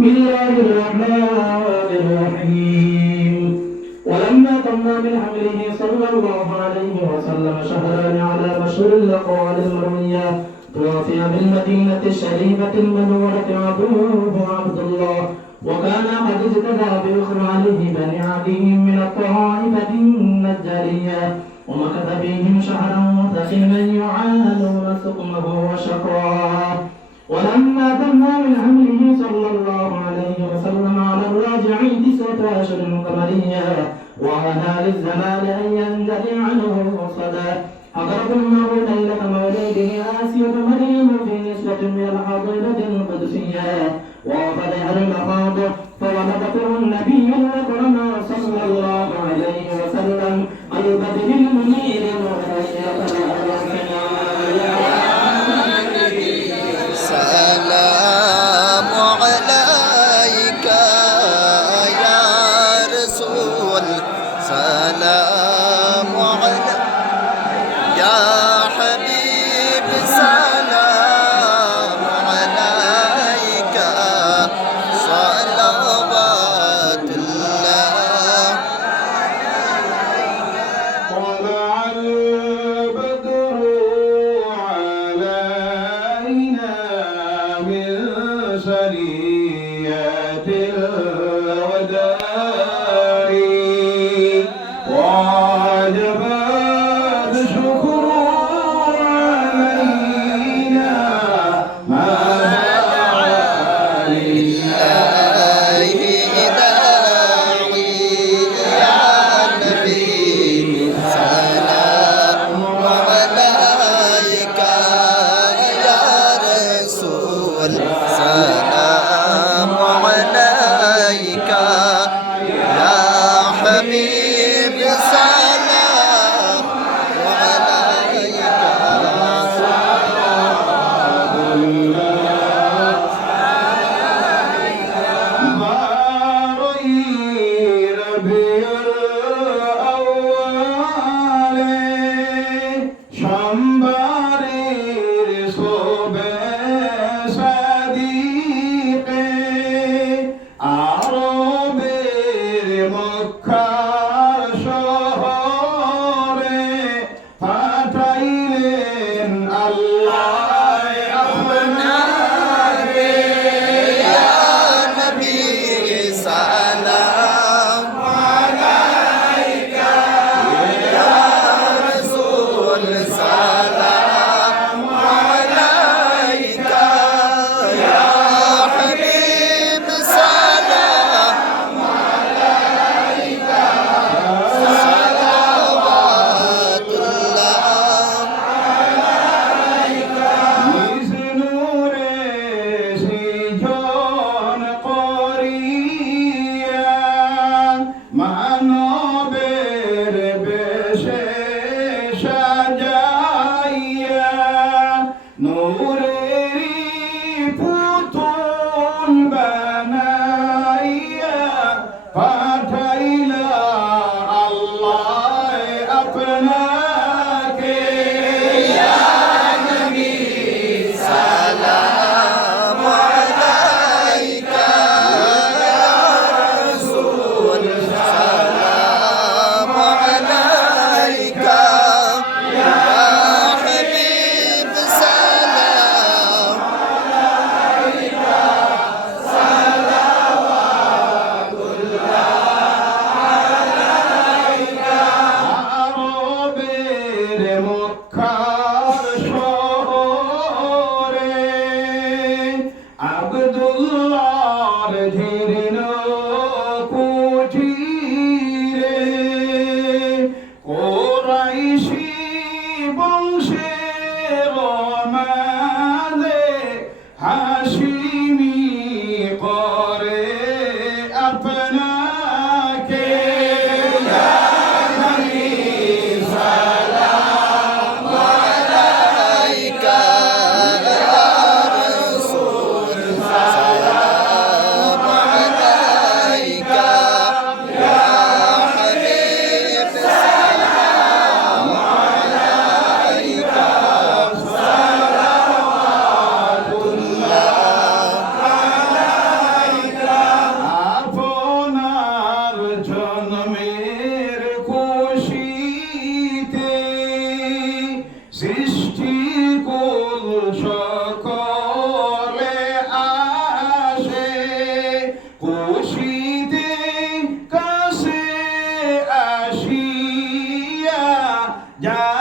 بسم الله الرحمن الرحيم. ولما تم من حمله صلى الله عليه وسلم شهران على مشهور الأقوال المروية توفي بالمدينة الشريفة المنورة عبده عبد الله وكان قد اجتدى بإخراجه بني عدي من الطائفة النجارية ومكث فيهم شهرا متخما يعانون سقمه وشقاه. ولما وهذا للزمان أن يندلع عنه صدى حضرت المرء ليلة مولده آسية مريم في نسوة من الحاضرة القدسية. ووفدها المخاض فولدته النبي الأكرم حبيب Lord, cry. সকলে আসে কুশিতে কাছে আসিয়া যা